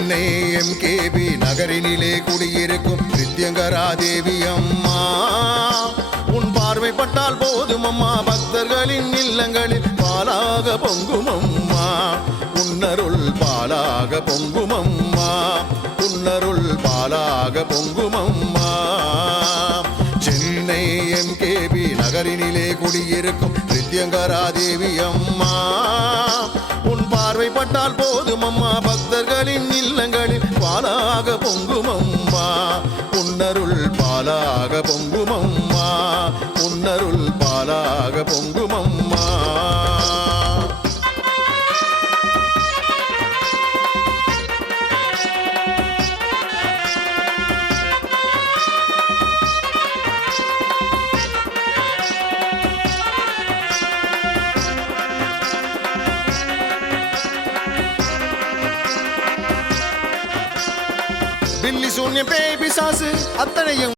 Chennai MKB நகரினிலே குடியிருக்கும் நித்யங்கரா தேவி அம்மா உன் பார்வைப்பட்டால் போதும் அம்மா பக்தர்களின் இல்லங்களில் பாலாக பொங்கும் அம்மா உன்னருள் பாலாக பொங்கும் அம்மா உன்னருள் பாலாக பொங்கும் அம்மா சென்னை எம்கேபி நகரினிலே குடியிருக்கும் நித்யங்கரா தேவி அம்மா உன் பார்வைப்பட்டால் போதும் அம்மா பக்தர்களின் இல்லங்களில் பாலாக பொங்கும் அம்மா உன்னருள் பாலாக பொங்கும் அம்மா உன்னருள் பாலாக பொங்கும் அம்மா பில்லி சூன்யம் பேய் பிசாசு அத்தனையும்